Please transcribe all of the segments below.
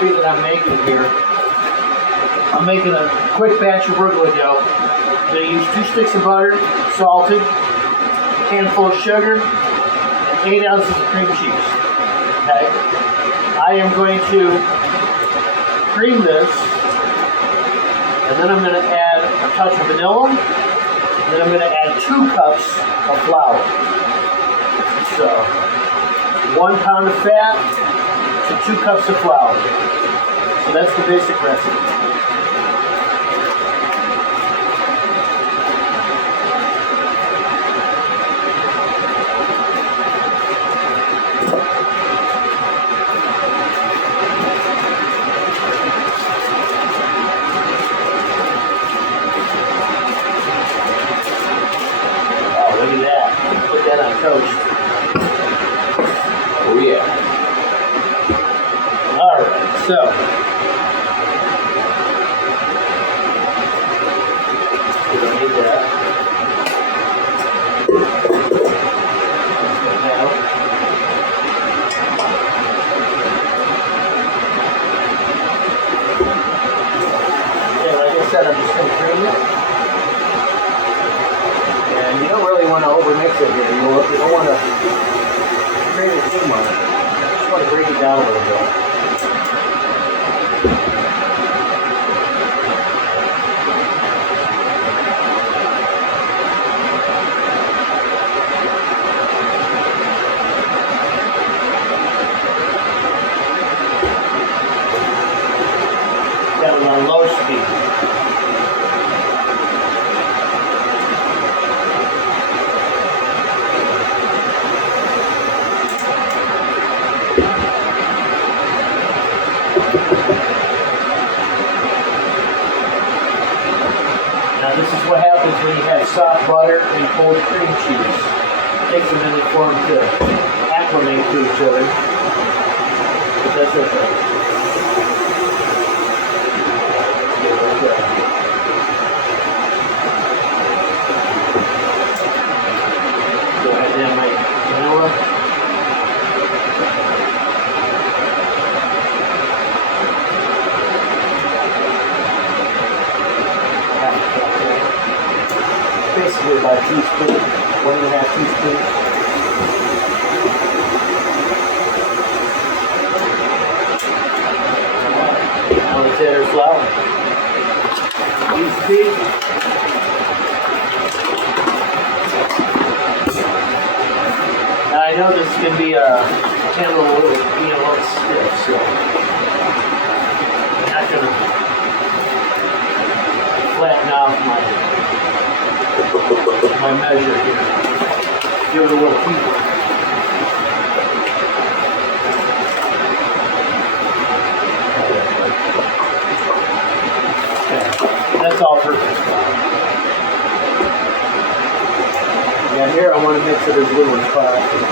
recipe that I'm making here. I'm making a quick batch of Rugelach dough. I'm going to use 2 sticks of butter, salted, a handful of sugar, and 8 ounces of cream cheese. Okay? I am going to cream this, and then I'm going to add a touch of vanilla, and then I'm going to add 2 cups of flour. So, 1 pound of fat to 2 cups of flour. So that's the basic recipe. Oh, look at that. Put that on toast. Oh yeah. Alright, so we don't need that. Now, okay, like I said, I'm just going to cream it. And you don't really want to overmix it here. You don't want to cream it too much. You just want to break it down a little bit. Got it on low speed. Now this is what happens when you have soft butter and cold cream cheese. It takes a minute for them to acclimate to each other. But that's okay. Go ahead and add my vanilla. Basically about a teaspoon, 1.5 teaspoons. Now let's add our flour. Use pea. Now I know this is going to be a little stiff, so I'm not going to flatten off my measure here. Give it a little heat. Okay, that's all perfect. Yeah, here I want to mix it as little as possible.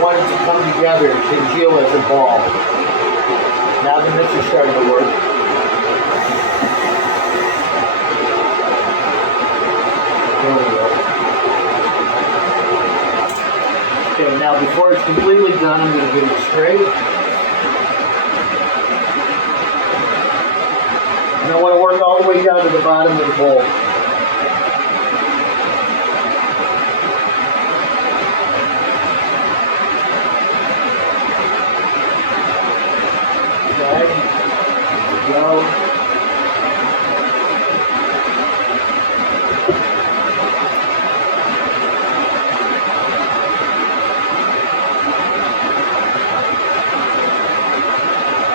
Want it to come together and congeal as a ball. Now the mix is starting to work. There we go. Okay, now before it's completely done, I'm going to get it straight. And I want to work all the way down to the bottom of the bowl. Go.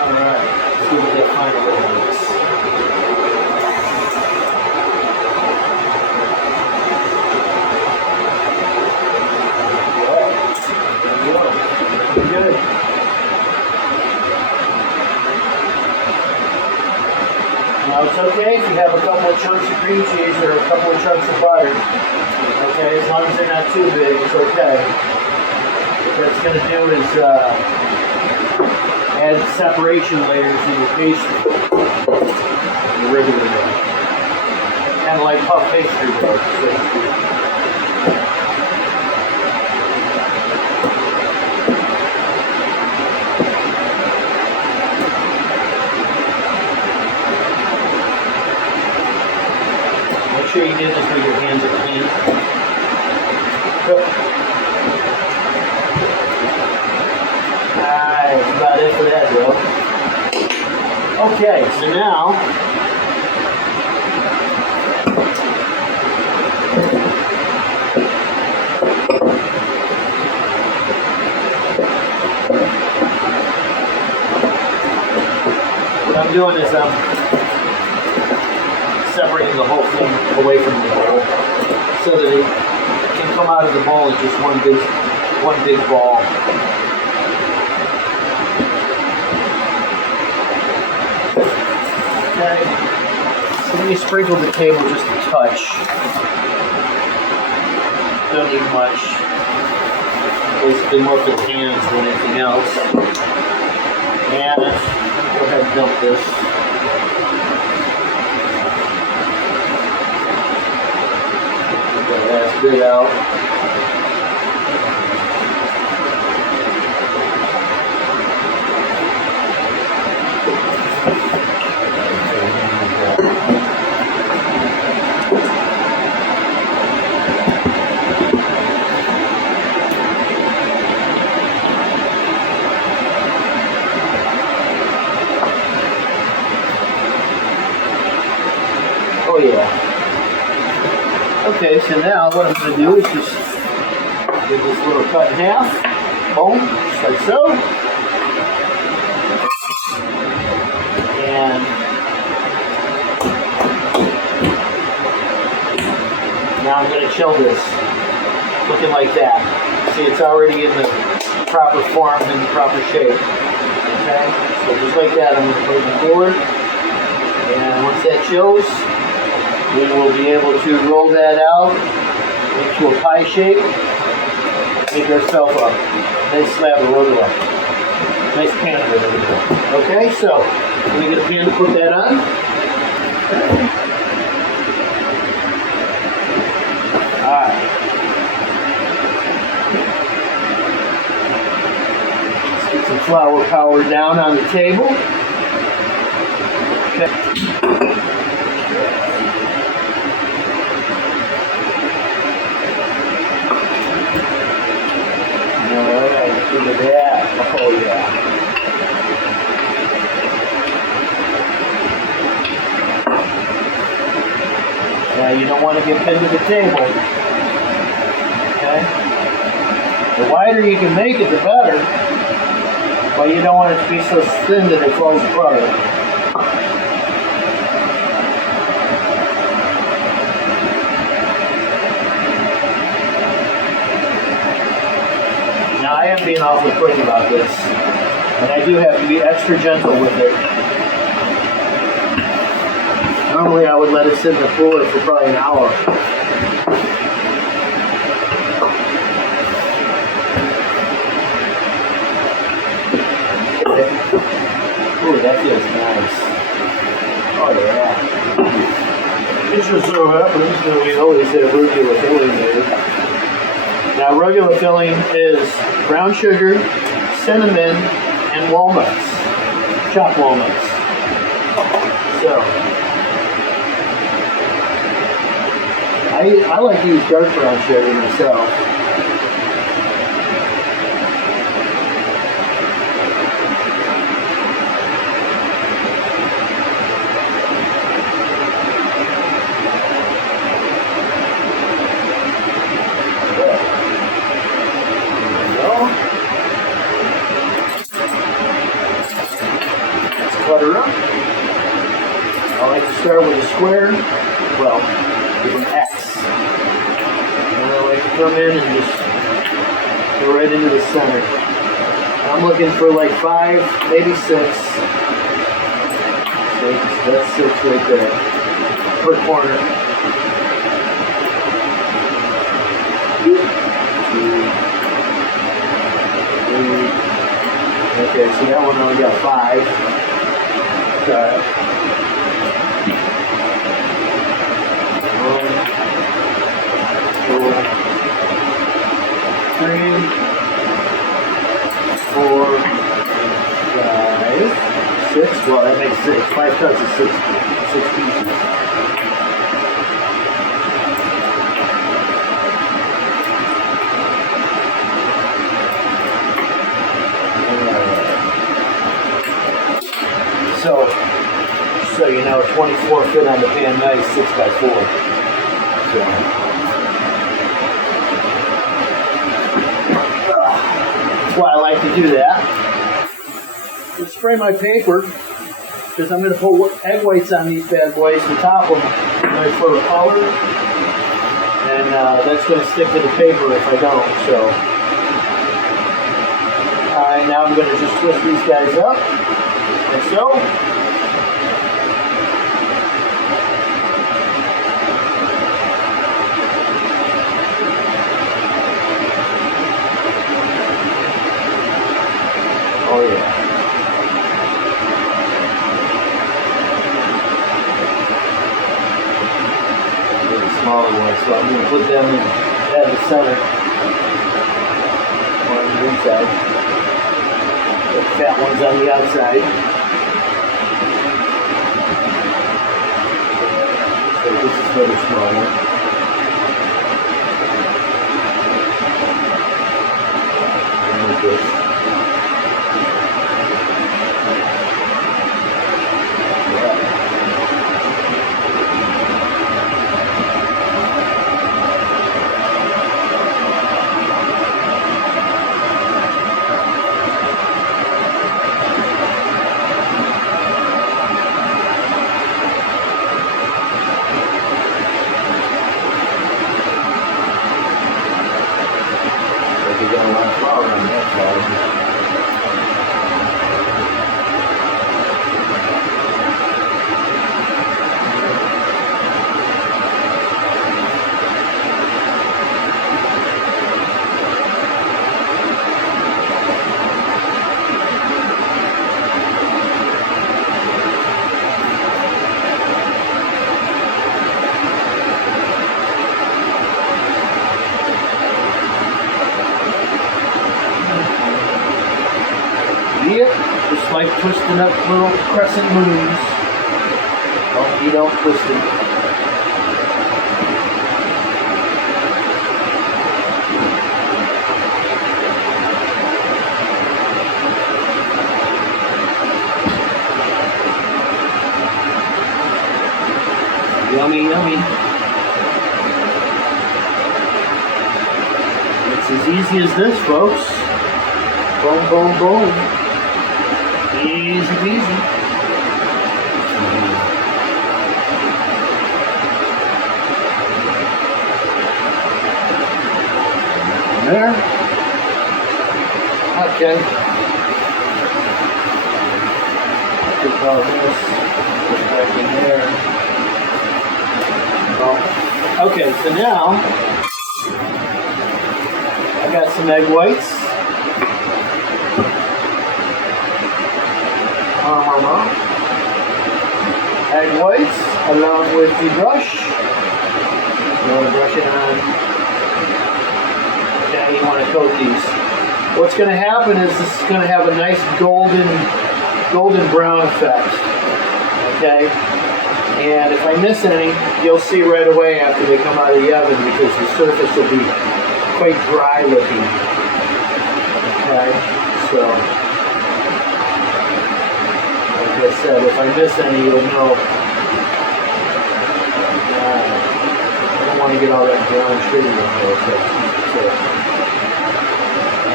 Alright, let's see what that final looks. There we go. Good. Now it's okay if you have a couple of chunks of cream cheese or a couple of chunks of butter. Okay, as long as they're not too big, it's okay. What it's going to do is add separation layers in your pastry. The regular dough. Kind of like puff pastry dough, so to speak. Make sure you do this where your hands are clean. Alright, that's about it for that dough. Okay, so now what I'm doing is I'm separating the whole thing away from the bowl so that it can come out of the bowl in just one big ball. Okay, so let me sprinkle the table just a touch. Don't need much. Basically more for the hands than anything else. And go ahead and dump this. Last bit out. Oh yeah. Okay, so now what I'm going to do is just give this little cut in half. Boom, just like so. And now I'm going to chill this, looking like that. See, it's already in the proper form and the proper shape. Okay, so just like that, I'm going to put it forward. And once that chills, we will be able to roll that out into a pie shape, make ourselves a nice slab of rugelach. Nice pan of it. Okay, so let me get a pan to put that on. Alright. Let's get some flour powder down on the table. Okay. Alright, look at that. Oh yeah. Now you don't want to get pinned to the table. Okay? The wider you can make it, the better. But you don't want it to be so thin that it falls apart. Now I am being awfully quick about this, and I do have to be extra gentle with it. Normally I would let it sit in the cooler for probably an hour. Ooh, that feels nice. Oh yeah. This just so happens that we always have rugelach filling made. Now, rugelach filling is brown sugar, cinnamon, and walnuts, chopped walnuts. So, I like to use dark brown sugar myself. Butter up. I like to start with a square, well, with an X. And I like to come in and just go right into the center. I'm looking for like 5, maybe 6. So That's 6 right there. Per corner. 2, 3. Okay, so that one only got 5. Okay. 1, 2, 3, 4, 5, 6. Well, that makes 6. 5 cuts is 6 pieces. So you know, 24 fit on the pan nice, 6x4. So that's why I like to do that. Let's spray my paper, because I'm going to put egg whites on these bad boys to top them for the color, and that's going to stick to the paper if I don't. So, alright, now I'm going to just twist these guys up, like so. Oh yeah. The smaller ones, so I'm going to put them in at the center. One on the inside. The fat ones on the outside. So this is for the small one. And like this. You're going to want flour on that side. Yep, just like twisting up little crescent moons. You don't twist it. Yummy, yummy. It's as easy as this, folks. Boom, boom, boom. Easy peasy. There. Okay. Put all this back in there. Okay, so now I got some egg whites. Egg whites along with the brush. You want to brush it on. Okay, you want to coat these. What's going to happen is this is going to have a nice golden brown effect. Okay, and if I miss any, you'll see right away after they come out of the oven because the surface will be quite dry looking. Okay, so. Like I said, if I miss any, you'll know. I don't want to get all that brown sugar in there, so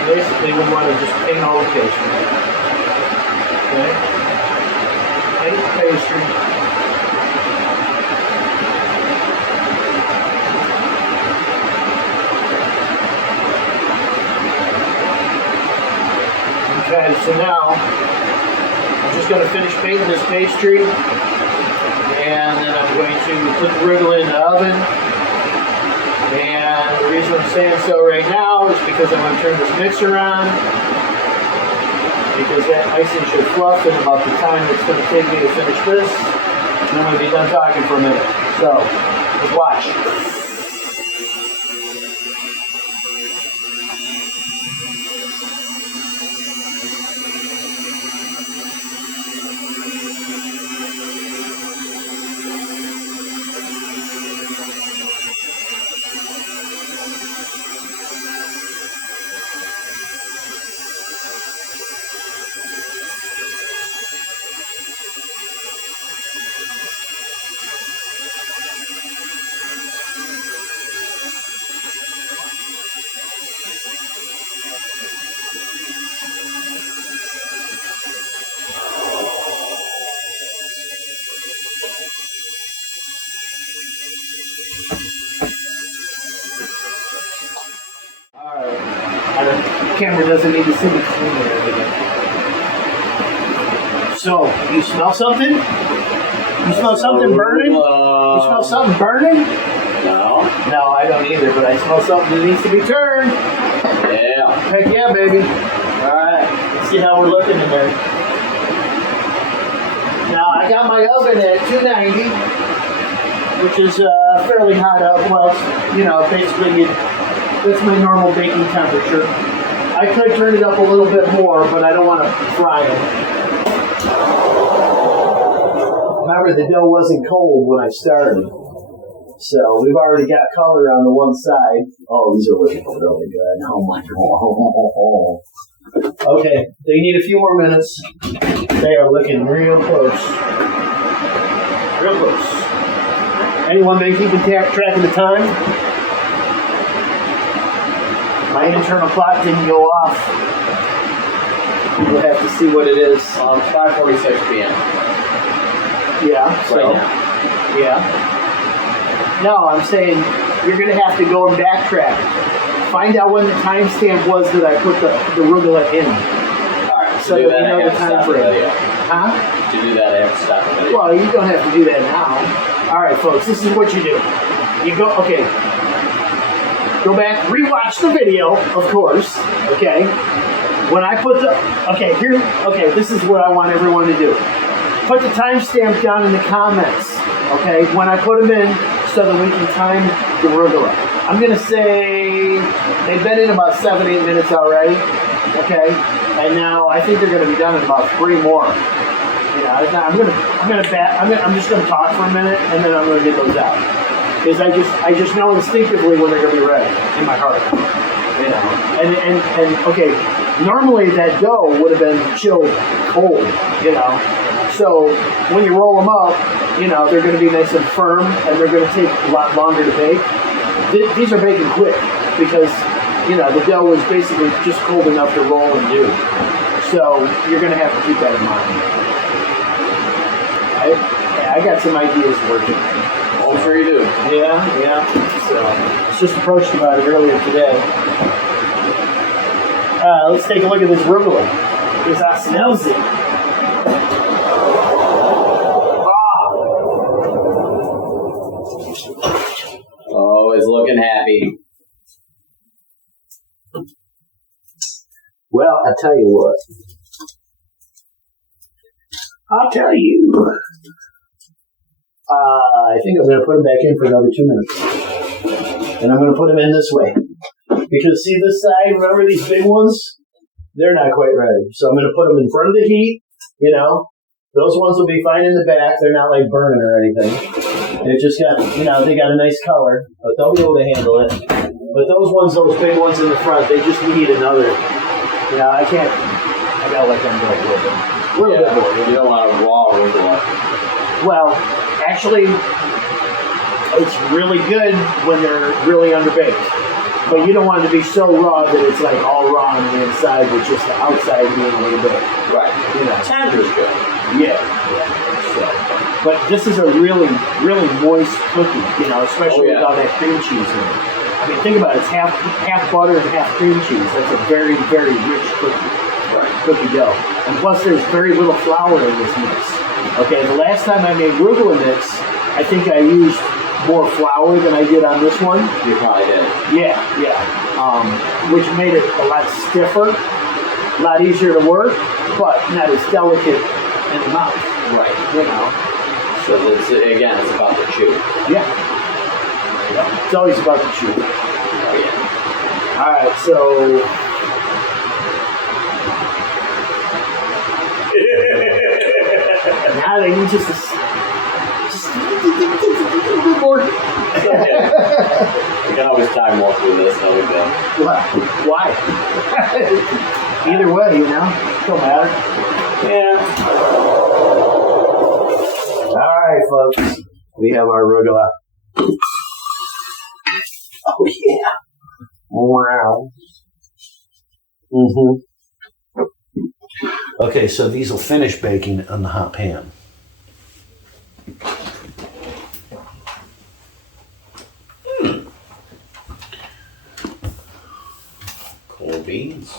basically we want to just paint all the pastry. Okay? Paint the pastry. Okay, so now I'm just going to finish painting this pastry And then I'm going to put the Rugelach in the oven. And the reason I'm saying so right now is because I'm going to turn this mixer on. Because that icing should fluff in about the time it's going to take me to finish this. And I'm going to be done talking for a minute. So, let's watch. The camera doesn't need to see me clean or anything. So, you smell something? You smell something burning? You smell something burning? No. No, I don't either, but I smell something that needs to be turned. Yeah. Heck yeah, baby. Alright, let's see how we're looking in there. Now, I got my oven at 290, which is fairly hot up. Well, you know, basically, that's my normal baking temperature. I could turn it up a little bit more, but I don't want to fry it. Remember, the dough wasn't cold when I started. So we've already got color on the one side. Oh, these are looking really good. Oh my God. Okay, they need a few more minutes. They are looking real close. Real close. Anyone been keeping track of the time? My internal clock didn't go off. We'll have to see what it is. It's 5:46 p.m. Yeah, so. Right now. Yeah. No, I'm saying you're going to have to go and backtrack. Find out when the timestamp was that I put the Rugelach in. Alright, so that we know the time frame. Huh? To do that, I have to stop the video. Well, you don't have to do that now. Alright, folks, this is what you do. You go, okay. Go back, rewatch the video, of course, okay? When I put this is what I want everyone to do. Put the timestamp down in the comments, okay? When I put them in, so that we can time the Rugelach. I'm going to say they've been in about 7-8 minutes already, okay? And now I think they're going to be done in about 3 more. Yeah, I'm just going to talk for a minute, and then I'm going to get those out. Because I just know instinctively when they're going to be ready in my heart, you know. And okay, normally that dough would have been chilled cold, you know. So when you roll them up, you know, they're going to be nice and firm, and they're going to take a lot longer to bake. These are baking quick because, you know, the dough is basically just cold enough to roll and do. So you're going to have to keep that in mind. I got some ideas working. I'm sure you do. Yeah. So, I just approached about it earlier today. Let's take a look at this Rugelach. Because I smells it. Oh, it's looking happy. Well, I'll tell you what. I think I'm going to put them back in for another 2 minutes. And I'm going to put them in this way. Because see this side, remember these big ones? They're not quite ready. So I'm going to put them in front of the heat, you know. Those ones will be fine in the back. They're not like burning or anything. They've just got, you know, they got a nice color. But they'll be able to handle it. But those big ones in the front, they just need another. You know, I got to let them go a little bit. You don't want a raw Rugelach. Well, actually, it's really good when they're really underbaked. But you don't want it to be so raw that it's like all raw on the inside with just the outside being a little bit. Right. You know. Tender's good. Yeah. So, but this is a really, really moist cookie, you know, especially with all that cream cheese in it. I mean, think about it. It's half butter and half cream cheese. That's a very, very rich cookie. Right. Cookie dough. And plus, there's very little flour in this mix. Okay, the last time I made arugula mix, I think I used more flour than I did on this one. You probably did. Yeah. Which made it a lot stiffer, a lot easier to work, but not as delicate in the mouth. Right. You know. So it's about the chew. Yeah. It's always about the chew. Oh yeah. All right, so. Now they need just a little more. You can always time more through this, no big deal. Why? Either way, you know, don't matter. Yeah. All right, folks, we have our arugula. Oh yeah! Wow. Okay, so these will finish baking on the hot pan. Cold beans.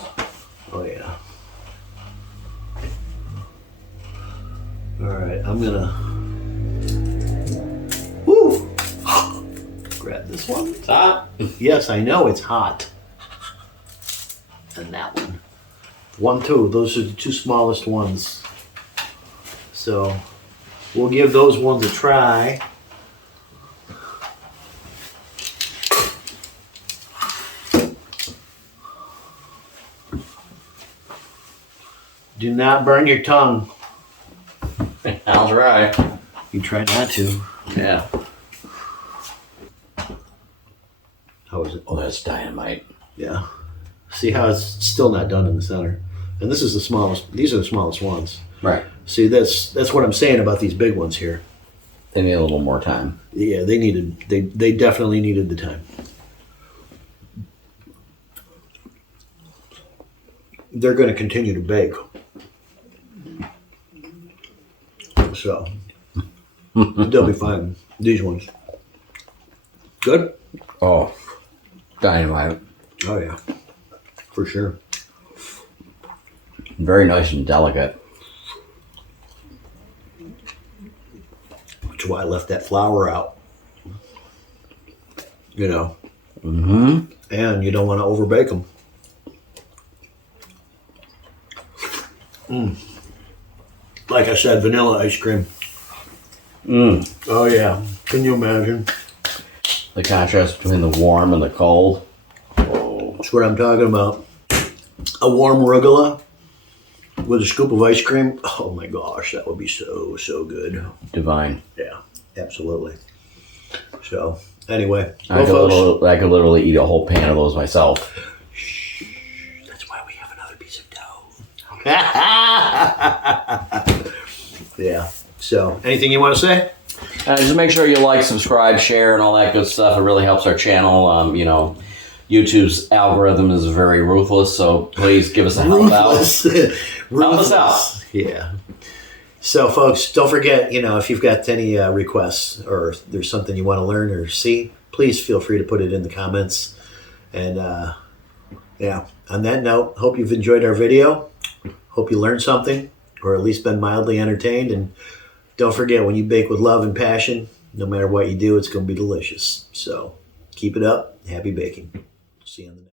Oh yeah. All right, I'm gonna. Woo! Grab this one. It's hot. Yes, I know it's hot. And that one. 1, 2. Those are the 2 smallest ones. So we'll give those ones a try. Do not burn your tongue. I'll try. You try not to. Yeah. How is it? Oh, that's dynamite. Yeah. See how it's still not done in the center. And this is the smallest. These are the smallest ones. Right. See, that's what I'm saying about these big ones here. They need a little more time. Yeah, they definitely needed the time. They're going to continue to bake. So they'll be fine. These ones. Good? Oh, dynamite. Oh yeah. For sure. Very nice and delicate. That's why I left that flour out. You know. Mm-hmm. And you don't want to overbake them. Like I said, vanilla ice cream. Oh yeah. Can you imagine? The contrast between the warm and the cold. Oh, that's what I'm talking about. A warm arugula with a scoop of ice cream. Oh my gosh, that would be so good. Divine. Yeah, absolutely. So anyway, I could literally eat a whole pan of those myself. That's why we have another piece of dough. Yeah. So anything you want to say? Just make sure you like, subscribe, share, and all that good stuff. It really helps our channel. YouTube's algorithm is very ruthless, so please give us a help out. Help us out. Yeah. So, folks, don't forget, if you've got any requests or if there's something you want to learn or see, please feel free to put it in the comments. And, on that note, hope you've enjoyed our video. Hope you learned something or at least been mildly entertained. And don't forget, when you bake with love and passion, no matter what you do, it's going to be delicious. So keep it up. Happy baking. See you on the next.